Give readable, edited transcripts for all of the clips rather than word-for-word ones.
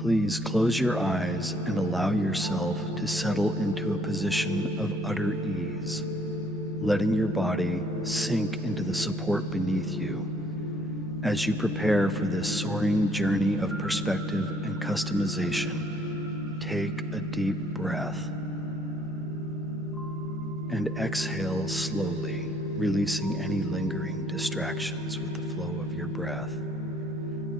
Please close your eyes and allow yourself to settle into a position of utter ease, letting your body sink into the support beneath you. As you prepare for this soaring journey of perspective and customization, take a deep breath and exhale slowly, releasing any lingering distractions with the flow of your breath.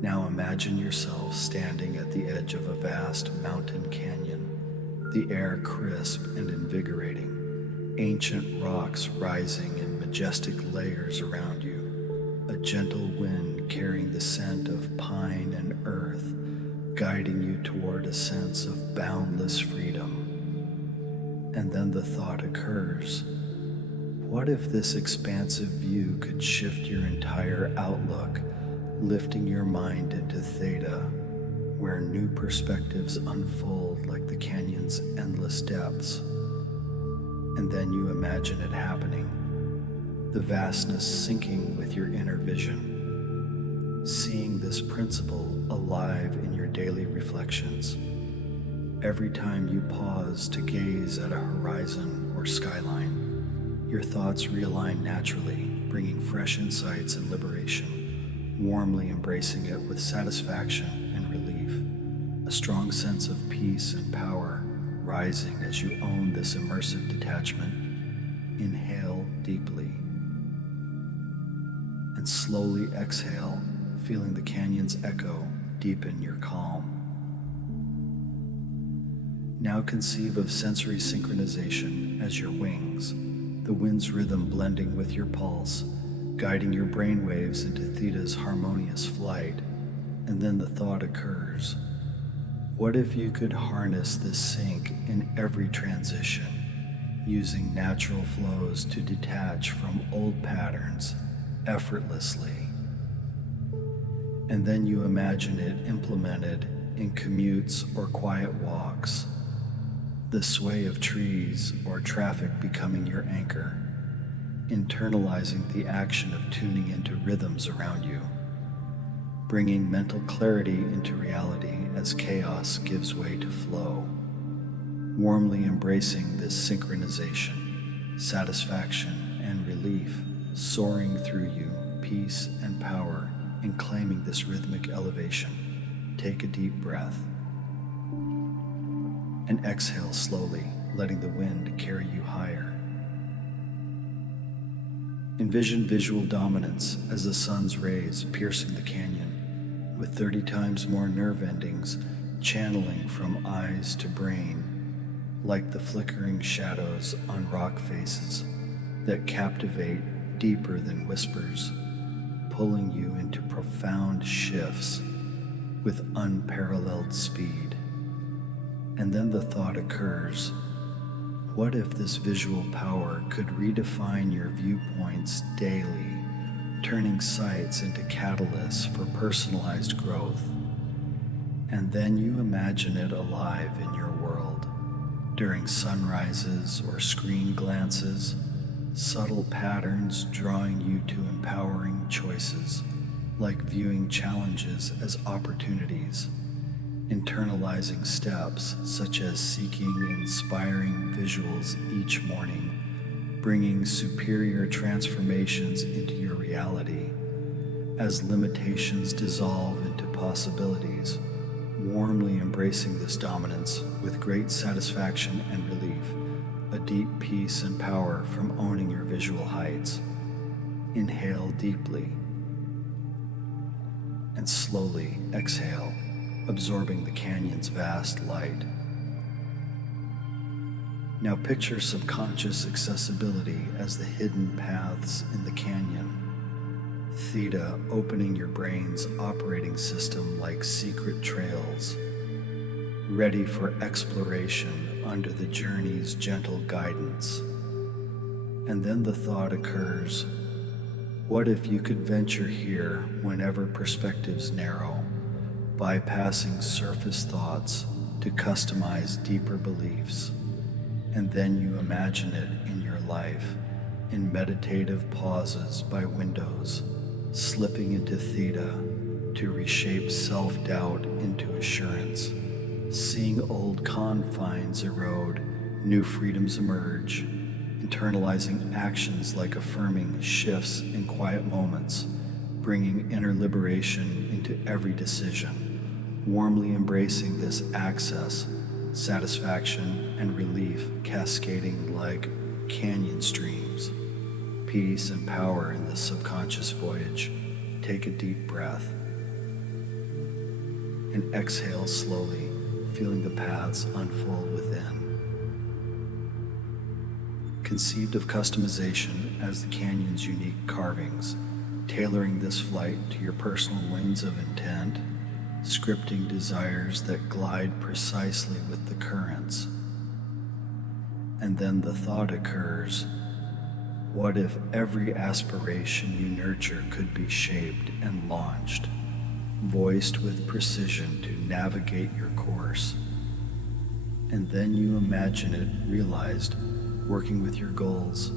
Now imagine yourself standing at the edge of a vast mountain canyon, the air crisp and invigorating, ancient rocks rising in majestic layers around you, a gentle wind carrying the scent of pine and earth, guiding you toward a sense of boundless freedom. And then the thought occurs, what if this expansive view could shift your entire outlook, lifting your mind into theta, where new perspectives unfold like the canyon's endless depths. And then you imagine it happening, the vastness sinking with your inner vision, seeing this principle alive in your daily reflections. Every time you pause to gaze at a horizon or skyline, your thoughts realign naturally, bringing fresh insights and liberation, warmly embracing it with satisfaction and relief, a strong sense of peace and power rising as you own this immersive detachment. Inhale deeply and slowly exhale, feeling the canyon's echo deepen your calm. Now conceive of sensory synchronization as your wings, the wind's rhythm blending with your pulse, guiding your brainwaves into theta's harmonious flight. And then the thought occurs, what if you could harness this sync in every transition, using natural flows to detach from old patterns effortlessly? And then you imagine it implemented in commutes or quiet walks, the sway of trees or traffic becoming your anchor, internalizing the action of tuning into rhythms around you, bringing mental clarity into reality as chaos gives way to flow, warmly embracing this synchronization, satisfaction, and relief soaring through you, peace and power, and claiming this rhythmic elevation. Take a deep breath and exhale slowly, letting the wind carry you higher. Envision visual dominance as the sun's rays piercing the canyon, with 30 times more nerve endings channeling from eyes to brain, like the flickering shadows on rock faces that captivate deeper than whispers, pulling you into profound shifts with unparalleled speed. And then the thought occurs, what if this visual power could redefine your viewpoints daily, turning sights into catalysts for personalized growth? And then you imagine it alive in your world, during sunrises or screen glances, subtle patterns drawing you to empowering choices, like viewing challenges as opportunities, internalizing steps such as seeking inspiring visuals each morning, bringing superior transformations into your reality. As limitations dissolve into possibilities, warmly embracing this dominance with great satisfaction and relief, a deep peace and power from owning your visual heights. Inhale deeply and slowly exhale, absorbing the canyon's vast light. Now picture subconscious accessibility as the hidden paths in the canyon. Theta opening your brain's operating system like secret trails, ready for exploration under the journey's gentle guidance. And then the thought occurs, what if you could venture here whenever perspectives narrow, bypassing surface thoughts to customize deeper beliefs? And then you imagine it in your life, in meditative pauses by windows, slipping into theta, to reshape self-doubt into assurance. Seeing old confines erode, new freedoms emerge, internalizing actions like affirming shifts in quiet moments, bringing inner liberation into every decision, warmly embracing this access, satisfaction, and relief cascading like canyon streams. Peace and power in this subconscious voyage. Take a deep breath and exhale slowly, feeling the paths unfold within. Conceived of customization as the canyon's unique carvings, tailoring this flight to your personal lanes of intent, scripting desires that glide precisely with the currents. And then the thought occurs, what if every aspiration you nurture could be shaped and launched, voiced with precision to navigate your course? And then you imagine it realized, working with your goals,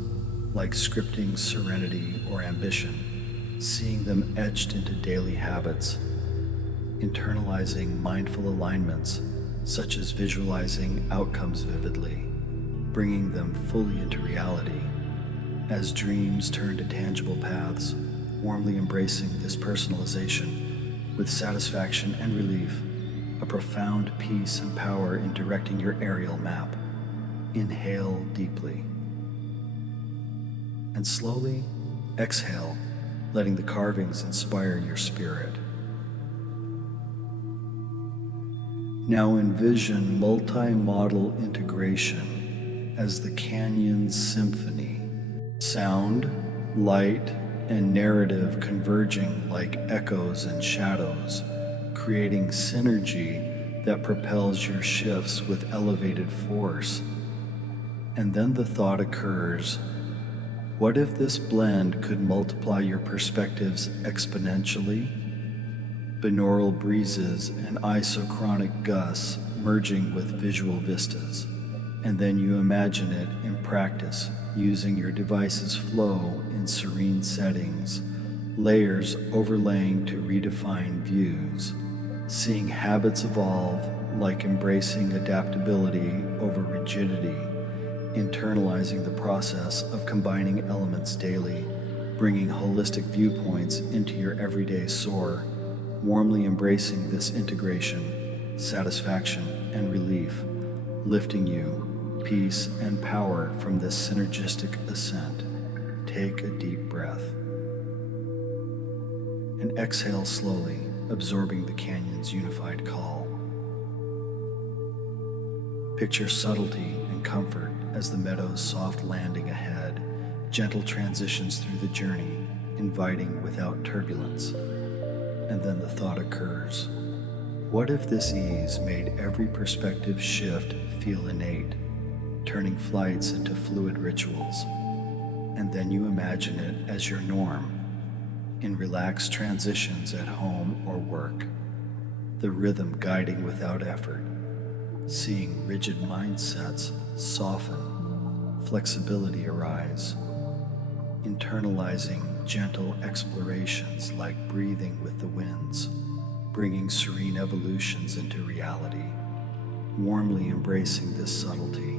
like scripting serenity or ambition, seeing them etched into daily habits, internalizing mindful alignments, such as visualizing outcomes vividly, bringing them fully into reality. As dreams turn to tangible paths, warmly embracing this personalization with satisfaction and relief, a profound peace and power in directing your aerial map. Inhale deeply. And slowly exhale, letting the carvings inspire your spirit. Now envision multi-modal integration as the canyon's symphony. Sound, light, and narrative converging like echoes and shadows, creating synergy that propels your shifts with elevated force. And then the thought occurs, what if this blend could multiply your perspectives exponentially? Binaural breezes and isochronic gusts merging with visual vistas. And then you imagine it in practice, using your device's flow in serene settings, layers overlaying to redefine views, seeing habits evolve like embracing adaptability over rigidity, internalizing the process of combining elements daily, bringing holistic viewpoints into your everyday soar, warmly embracing this integration, satisfaction, and relief, lifting you, peace, and power from this synergistic ascent. Take a deep breath and exhale slowly, absorbing the canyon's unified call. Picture subtlety and comfort as the meadow's soft landing ahead, gentle transitions through the journey, inviting without turbulence. And then the thought occurs, what if this ease made every perspective shift feel innate, turning flights into fluid rituals? And then you imagine it as your norm, in relaxed transitions at home or work, the rhythm guiding without effort, seeing rigid mindsets soften, flexibility arise, internalizing gentle explorations like breathing with the winds, bringing serene evolutions into reality, warmly embracing this subtlety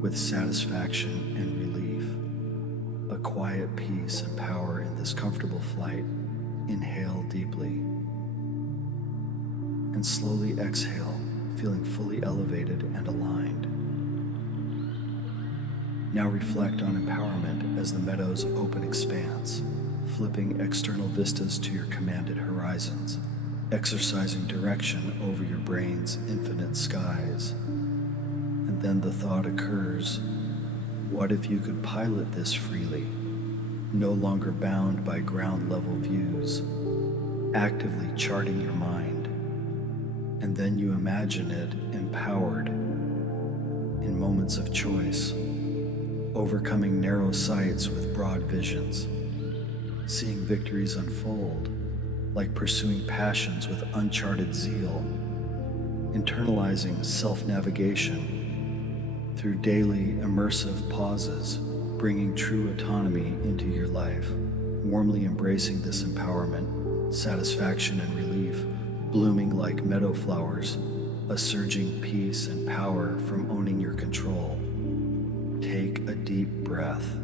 with satisfaction and relief, a quiet peace and power in this comfortable flight. Inhale deeply and slowly exhale, feeling fully elevated and aligned. Now reflect on empowerment as the meadow's open expanse, flipping external vistas to your commanded horizons, exercising direction over your brain's infinite skies. And then the thought occurs, what if you could pilot this freely, no longer bound by ground-level views, actively charting your mind? And then you imagine it empowered in moments of choice, overcoming narrow sights with broad visions, seeing victories unfold like pursuing passions with uncharted zeal, internalizing self-navigation through daily immersive pauses, bringing true autonomy into your life, warmly embracing this empowerment, satisfaction and relief, blooming like meadow flowers, a surging peace and power from owning your control. Take a deep breath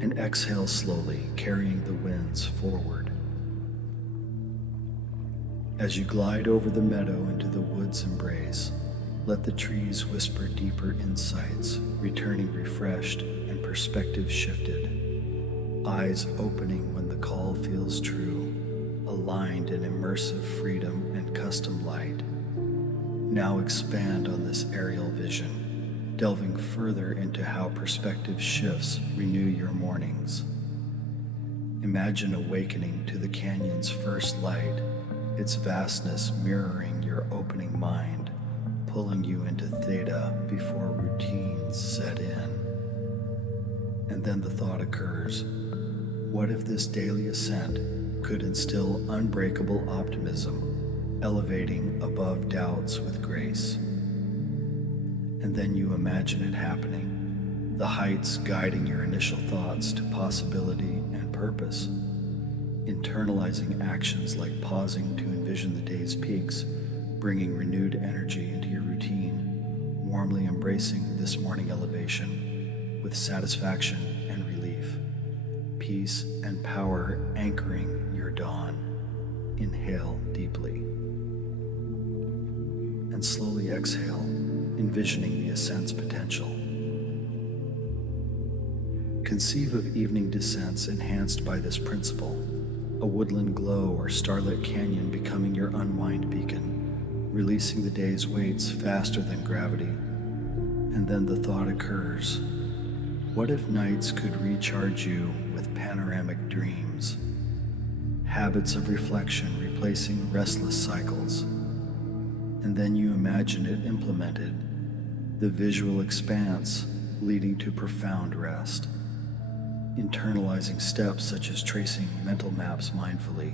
and exhale slowly, carrying the winds forward. As you glide over the meadow into the wood's embrace, let the trees whisper deeper insights, returning refreshed and perspective shifted, eyes opening when the call feels true, aligned in immersive freedom and custom light. Now expand on this aerial vision, delving further into how perspective shifts renew your mornings. Imagine awakening to the canyon's first light, its vastness mirroring your opening mind, pulling you into theta before routines set in. And then the thought occurs, what if this daily ascent could instill unbreakable optimism, elevating above doubts with grace? And then you imagine it happening, the heights guiding your initial thoughts to possibility and purpose, internalizing actions like pausing to envision the day's peaks, bringing renewed energy into your routine, warmly embracing this morning elevation with satisfaction and relief, peace and power anchoring your dawn. Inhale deeply and slowly exhale, envisioning the ascent's potential. Conceive of evening descents enhanced by this principle, a woodland glow or starlit canyon becoming your unwind beacon, releasing the day's weights faster than gravity. And then the thought occurs, what if nights could recharge you with panoramic dreams, habits of reflection replacing restless cycles? And then you imagine it implemented, the visual expanse leading to profound rest, internalizing steps such as tracing mental maps mindfully,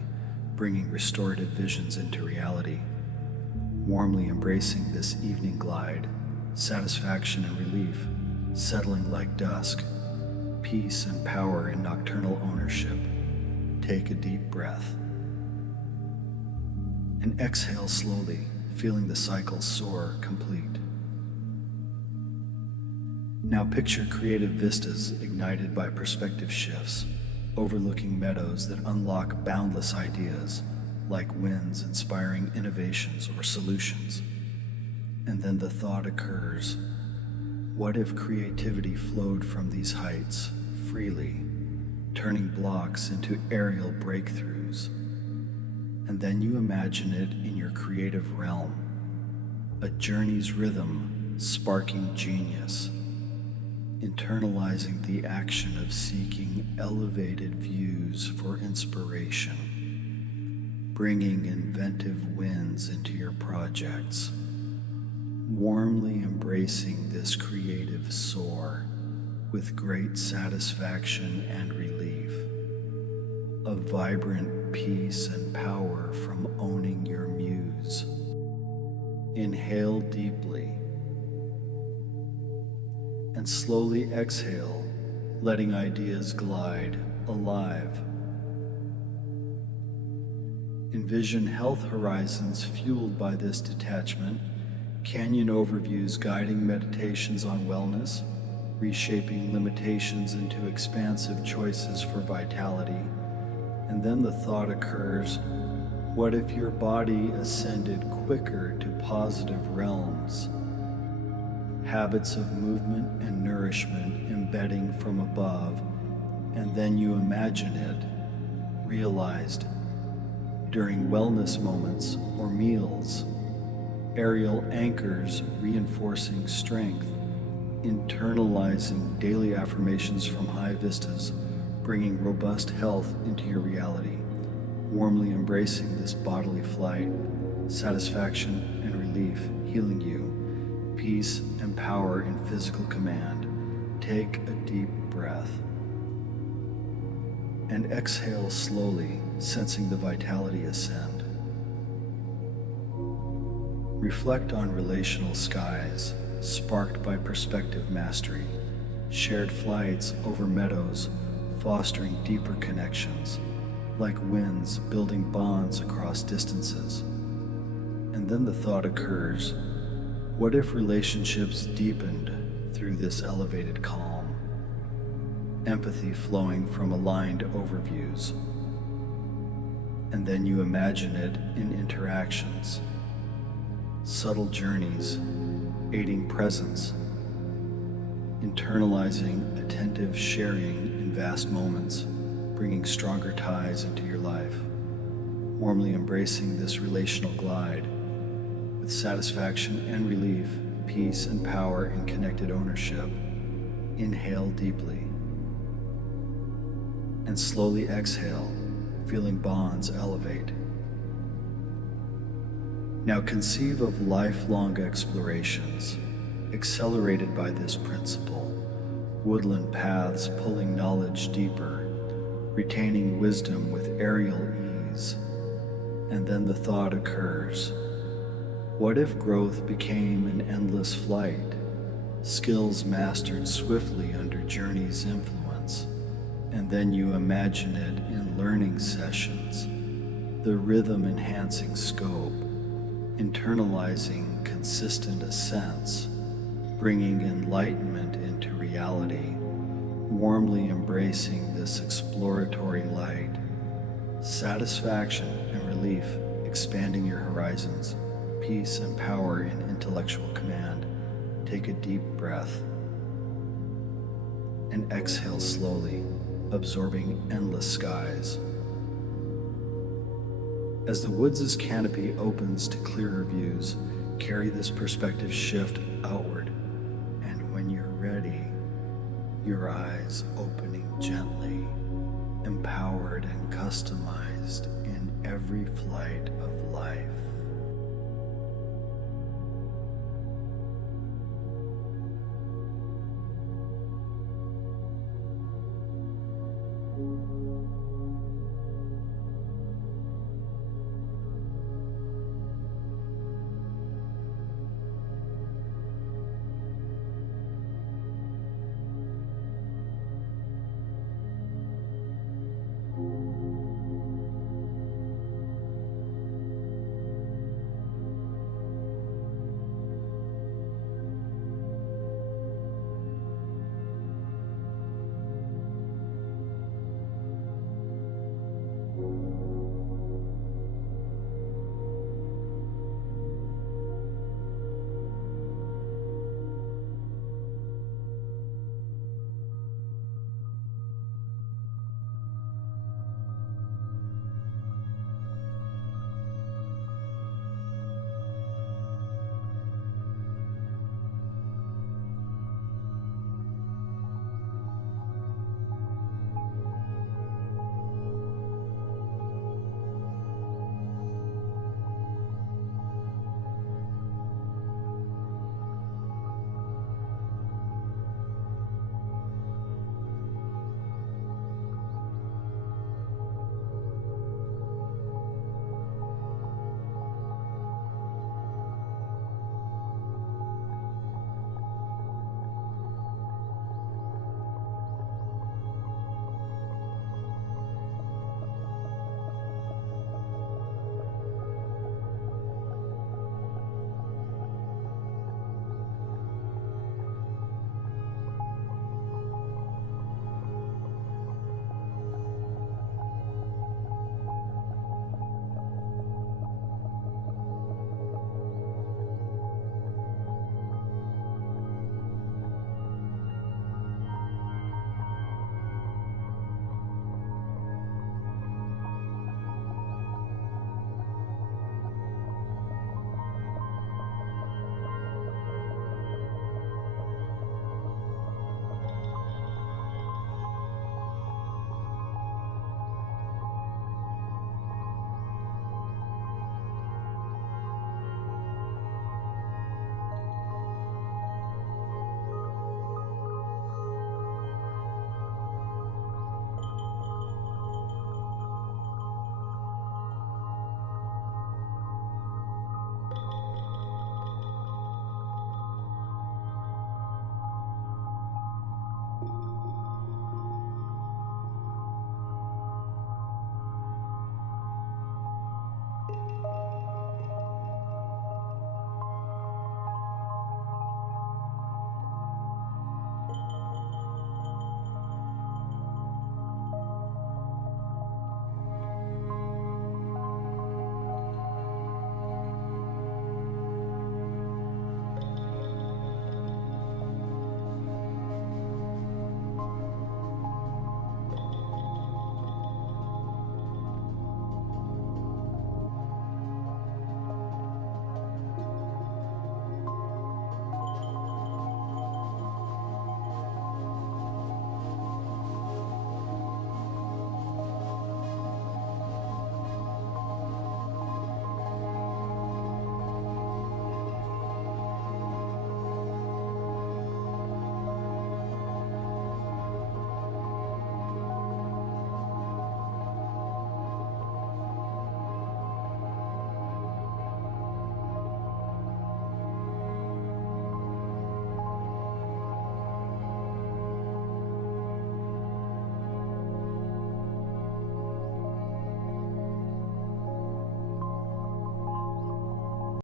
bringing restorative visions into reality, warmly embracing this evening glide, satisfaction and relief, settling like dusk, peace and power in nocturnal ownership. Take a deep breath and exhale slowly, feeling the cycle soar complete. Now picture creative vistas ignited by perspective shifts, overlooking meadows that unlock boundless ideas, like winds inspiring innovations or solutions. And then the thought occurs, what if creativity flowed from these heights freely, turning blocks into aerial breakthroughs? And then you imagine it in your creative realm, a journey's rhythm sparking genius, internalizing the action of seeking elevated views for inspiration, bringing inventive winds into your projects, warmly embracing this creative soar with great satisfaction and relief, a vibrant peace and power from owning your muse. Inhale deeply and slowly exhale, letting ideas glide alive. Envision health horizons fueled by this detachment, canyon overviews guiding meditations on wellness, reshaping limitations into expansive choices for vitality. And then the thought occurs, what if your body ascended quicker to positive realms? Habits of movement and nourishment embedding from above, and then you imagine it realized during wellness moments or meals, aerial anchors reinforcing strength, internalizing daily affirmations from high vistas, bringing robust health into your reality, warmly embracing this bodily flight, satisfaction and relief healing you, peace and power in physical command. Take a deep breath and exhale slowly, sensing the vitality ascend. Reflect on relational skies sparked by perspective mastery, shared flights over meadows fostering deeper connections, like winds building bonds across distances. And then the thought occurs, what if relationships deepened through this elevated calm? Empathy flowing from aligned overviews. And then you imagine it in interactions, subtle journeys, aiding presence, internalizing attentive sharing in vast moments, bringing stronger ties into your life, warmly embracing this relational glide with satisfaction and relief, peace and power in connected ownership. Inhale deeply and slowly exhale, feeling bonds elevate. Now conceive of lifelong explorations, accelerated by this principle, woodland paths pulling knowledge deeper, retaining wisdom with aerial ease. And then the thought occurs, what if growth became an endless flight, skills mastered swiftly under journey's influence? And then you imagine it in learning sessions, the rhythm enhancing scope, internalizing consistent ascents, bringing enlightenment into reality, warmly embracing this exploratory light, satisfaction and relief expanding your horizons, peace and power in intellectual command. Take a deep breath and exhale slowly, absorbing endless skies. As the woods' canopy opens to clearer views, carry this perspective shift outward, and when you're ready, your eyes opening gently, empowered and customized in every flight of life.